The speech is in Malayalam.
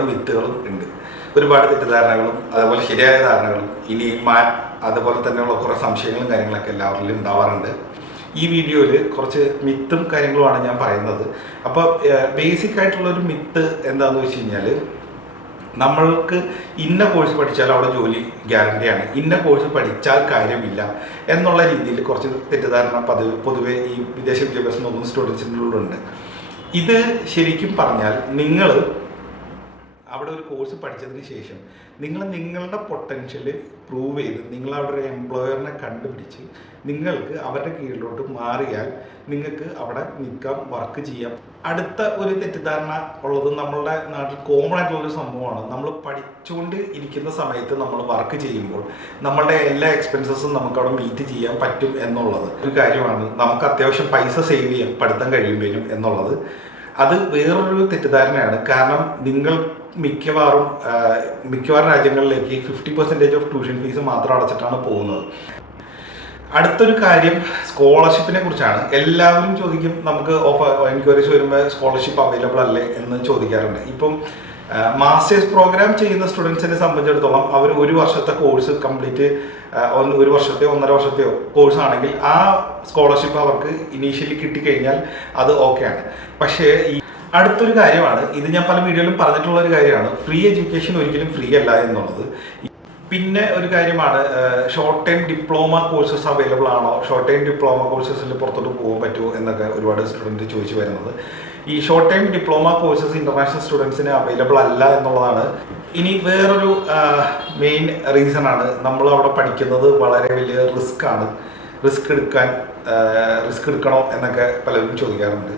വിത്തുകളും ഉണ്ട്. ഒരുപാട് തെറ്റിദ്ധാരണകളും അതുപോലെ ശരിയായ ധാരണകളും ഇനി അതുപോലെ തന്നെയുള്ള കുറേ സംശയങ്ങളും കാര്യങ്ങളൊക്കെ എല്ലാവരിലും ഉണ്ടാവാറുണ്ട്. ഈ വീഡിയോയിൽ കുറച്ച് മിത്തും കാര്യങ്ങളുമാണ് ഞാൻ പറയുന്നത്. അപ്പോൾ ബേസിക് ആയിട്ടുള്ളൊരു മിത്ത് എന്താണെന്ന് വെച്ച് കഴിഞ്ഞാൽ, നമ്മൾക്ക് ഇന്ന കോഴ്സ് പഠിച്ചാൽ അവിടെ ജോലി ഗ്യാരണ്ടിയാണ്, ഇന്ന കോഴ്സ് പഠിച്ചാൽ കാര്യമില്ല എന്നുള്ള രീതിയിൽ കുറച്ച് തെറ്റിദ്ധാരണ പൊതുവെ ഈ വിദേശ വിദ്യാഭ്യാസം നോക്കുന്ന സ്റ്റുഡൻസിൻ്റെ ഉള്ളിലുണ്ട്. ഇത് ശരിക്കും പറഞ്ഞാൽ നിങ്ങൾ അവിടെ ഒരു കോഴ്സ് പഠിച്ചതിന് ശേഷം നിങ്ങളുടെ പൊട്ടൻഷ്യൽ പ്രൂവ് ചെയ്ത് നിങ്ങൾ അവിടെ ഒരു എംപ്ലോയറിനെ കണ്ടുപിടിച്ച് നിങ്ങൾക്ക് അവരുടെ കീഴിലോട്ട് മാറിയാൽ നിങ്ങൾക്ക് അവിടെ നിൽക്കാം, വർക്ക് ചെയ്യാം. അടുത്ത ഒരു തെറ്റിദ്ധാരണ ഉള്ളത് നമ്മളുടെ നാട്ടിൽ കോമൺ ആയിട്ടുള്ളൊരു സംഭവമാണ്. നമ്മൾ പഠിച്ചുകൊണ്ട് ഇരിക്കുന്ന സമയത്ത് നമ്മൾ വർക്ക് ചെയ്യുമ്പോൾ നമ്മളുടെ എല്ലാ എക്സ്പെൻസസും നമുക്ക് അവിടെ മീറ്റ് ചെയ്യാൻ പറ്റും എന്നുള്ളത് ഒരു കാര്യമാണ്. നമുക്ക് അത്യാവശ്യം പൈസ സേവ് ചെയ്യാം പഠിത്തം കഴിയുമ്പോഴും എന്നുള്ളത് അത് വേറൊരു തെറ്റിദ്ധാരണയാണ്. കാരണം നിങ്ങൾ മിക്കവാറും രാജ്യങ്ങളിലേക്ക് 50% ഓഫ് ട്യൂഷൻ ഫീസ് മാത്രം അടച്ചിട്ടാണ് പോകുന്നത്. അടുത്തൊരു കാര്യം സ്കോളർഷിപ്പിനെ കുറിച്ചാണ്. എല്ലാവരും ചോദിക്കും, നമുക്ക് എൻക്വയറീസ് വരുമ്പോൾ സ്കോളർഷിപ്പ് അവൈലബിൾ അല്ലേ എന്ന് ചോദിക്കാറുണ്ട്. ഇപ്പം മാസ്റ്റേഴ്സ് പ്രോഗ്രാം ചെയ്യുന്ന സ്റ്റുഡൻസിനെ സംബന്ധിച്ചിടത്തോളം അവർ ഒരു വർഷത്തെ കോഴ്സ് കംപ്ലീറ്റ്, ഒരു വർഷത്തെയോ 1.5 വർഷത്തെയോ കോഴ്സ് ആണെങ്കിൽ ആ സ്കോളർഷിപ്പ് അവർക്ക് ഇനീഷ്യലി കിട്ടിക്കഴിഞ്ഞാൽ അത് ഓക്കെയാണ്. പക്ഷേ ഈ അടുത്തൊരു കാര്യമാണ്, ഇത് ഞാൻ പല വീഡിയോയിലും പറഞ്ഞിട്ടുള്ള ഒരു കാര്യമാണ്, ഫ്രീ എഡ്യൂക്കേഷൻ ഒരിക്കലും ഫ്രീ അല്ല എന്നുള്ളത്. പിന്നെ ഒരു കാര്യമാണ്, short time diploma courses available ആണോ, ഷോർട്ട് ടൈം ഡിപ്ലോമ കോഴ്സസിൽ പുറത്തോട്ട് പോകാൻ പറ്റുമോ എന്നൊക്കെ ഒരുപാട് സ്റ്റുഡൻറ്റ് ചോദിച്ചു വരുന്നത്. ഈ short time diploma courses international സ്റ്റുഡൻസിന് അവൈലബിൾ അല്ല എന്നുള്ളതാണ്. ഇനി വേറൊരു മെയിൻ റീസൺ ആണ്, നമ്മൾ അവിടെ പഠിക്കുന്നത് വളരെ വലിയ റിസ്ക് എടുക്കണോ എന്നൊക്കെ പലരും ചോദിക്കാറുണ്ട്.